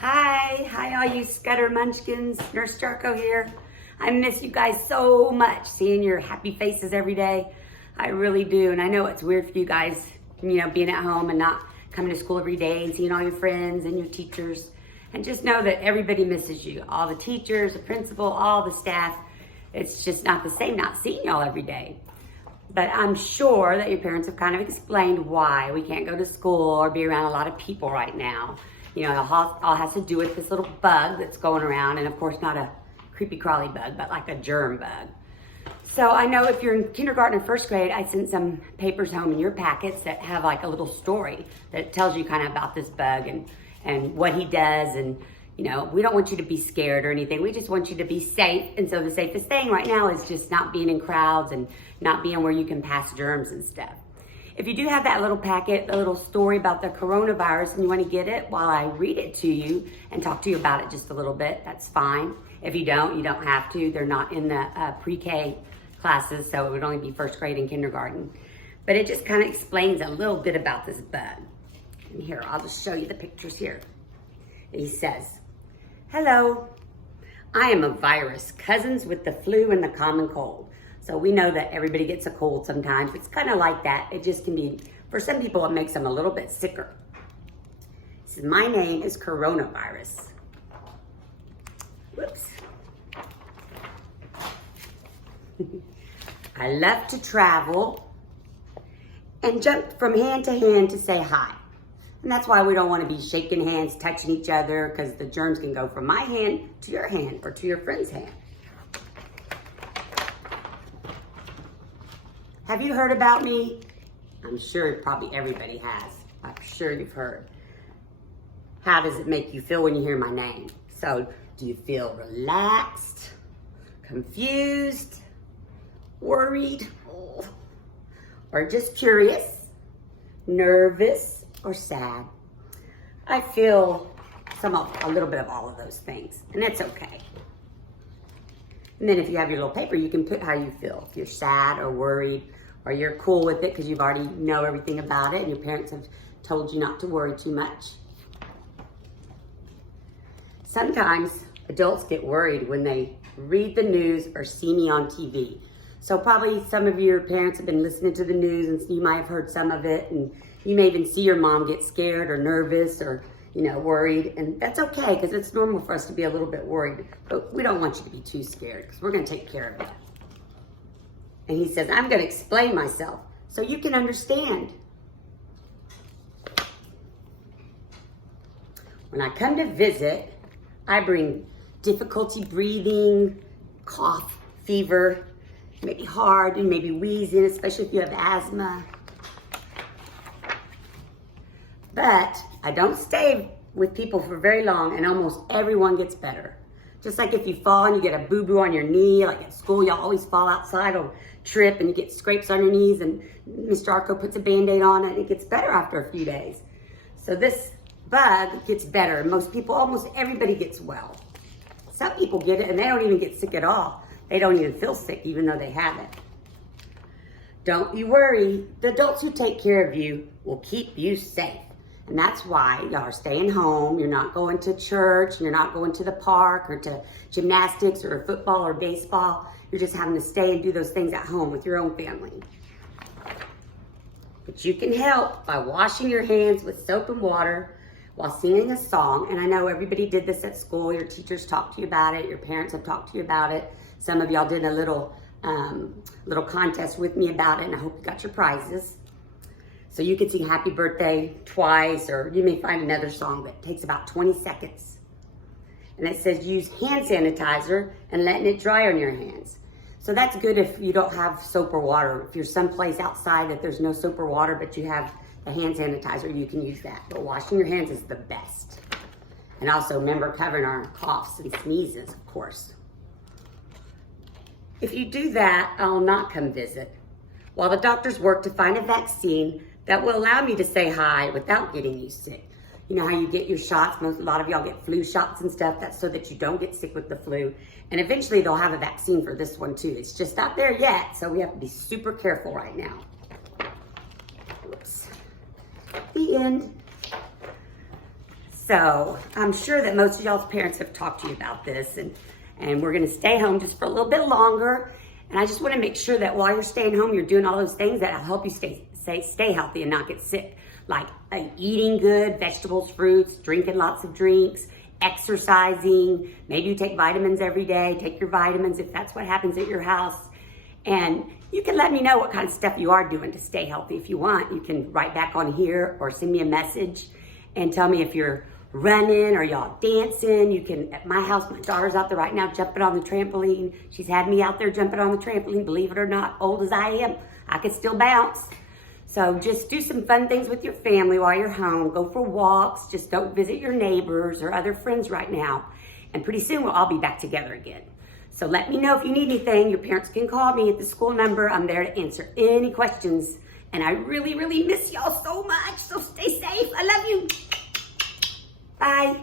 Hi all you Scudder munchkins, Nurse Jarko here. I miss you guys so much, seeing your happy faces every day. I really do, and I know it's weird for you guys, being at home and not coming to school every day and seeing all your friends and your teachers. And just know that everybody misses you. All the teachers, the principal, all the staff. It's just not the same not seeing y'all every day. But I'm sure that your parents have kind of explained why we can't go to school or be around a lot of people right now. It all has to do with this little bug that's going around, and of course not a creepy crawly bug, but like a germ bug. So I know if you're in kindergarten or first grade, I sent some papers home in your packets that have like a little story that tells you kind of about this bug and what he does. And we don't want you to be scared or anything. We just want you to be safe. And so the safest thing right now is just not being in crowds and not being where you can pass germs and stuff. If you do have that little packet, a little story about the coronavirus, and you want to get it while I read it to you and talk to you about it just a little bit, that's fine. If you don't have to. They're not in the pre-K classes, so it would only be first grade and kindergarten. But it just kind of explains a little bit about this bug. And here, I'll just show you the pictures here. And he says, "Hello, I am a virus, cousins with the flu and the common cold." So we know that everybody gets a cold sometimes. It's kind of like that. It just can be, for some people, it makes them a little bit sicker. He says, "My name is coronavirus." Whoops. "I love to travel and jump from hand to hand to say hi." And that's why we don't want to be shaking hands, touching each other, because the germs can go from my hand to your hand or to your friend's hand. "Have you heard about me?" I'm sure probably everybody has. I'm sure you've heard. "How does it make you feel when you hear my name?" So, do you feel relaxed, confused, worried, or just curious, nervous, or sad? I feel a little bit of all of those things, and it's okay. And then if you have your little paper, you can put how you feel. If you're sad or worried, or you're cool with it because you've already know everything about it and your parents have told you not to worry too much. Sometimes adults get worried when they read the news or see me on TV. So probably some of your parents have been listening to the news and you might have heard some of it, and you may even see your mom get scared or nervous or worried, and that's okay because it's normal for us to be a little bit worried, but we don't want you to be too scared because we're going to take care of it. And he says, "I'm going to explain myself so you can understand. When I come to visit, I bring difficulty breathing, cough, fever, maybe hard and maybe wheezing, especially if you have asthma. But I don't stay with people for very long, and almost everyone gets better. Just like if you fall and you get a boo-boo on your knee, like at school, y'all always fall outside or trip and you get scrapes on your knees, and Mr. Arco puts a Band-Aid on it and it gets better after a few days. So this bug gets better. Most people, almost everybody gets well. Some people get it and they don't even get sick at all. They don't even feel sick even though they have it. Don't you worry. The adults who take care of you will keep you safe. And that's why y'all are staying home. You're not going to church. You're not going to the park or to gymnastics or football or baseball. You're just having to stay and do those things at home with your own family. But you can help by washing your hands with soap and water while singing a song. And I know everybody did this at school. Your teachers talked to you about it. Your parents have talked to you about it. Some of y'all did a little contest with me about it, and I hope you got your prizes. So you can sing Happy Birthday twice, or you may find another song that takes about 20 seconds. And it says use hand sanitizer and letting it dry on your hands. So that's good if you don't have soap or water. If you're someplace outside that there's no soap or water, but you have the hand sanitizer, you can use that. But washing your hands is the best. And also remember covering our coughs and sneezes, of course. If you do that, I'll not come visit, while the doctors work to find a vaccine that will allow me to say hi without getting you sick. You know how you get your shots? A lot of y'all get flu shots and stuff. That's so that you don't get sick with the flu. And eventually they'll have a vaccine for this one too. It's just not there yet, so we have to be super careful right now. Whoops. The end. So I'm sure that most of y'all's parents have talked to you about this, and we're gonna stay home just for a little bit longer. And I just wanna make sure that while you're staying home, you're doing all those things that'll help you stay healthy and not get sick. Like eating good, vegetables, fruits, drinking lots of drinks, exercising. Maybe you take vitamins every day, take your vitamins if that's what happens at your house. And you can let me know what kind of stuff you are doing to stay healthy if you want. You can write back on here or send me a message and tell me if you're running or y'all dancing. You can, at my house, my daughter's out there right now jumping on the trampoline. She's had me out there jumping on the trampoline, believe it or not, old as I am, I can still bounce. So just do some fun things with your family while you're home. Go for walks, just don't visit your neighbors or other friends right now. And pretty soon we'll all be back together again. So let me know if you need anything. Your parents can call me at the school number. I'm there to answer any questions. And I really, really miss y'all so much. So stay safe. I love you. Bye.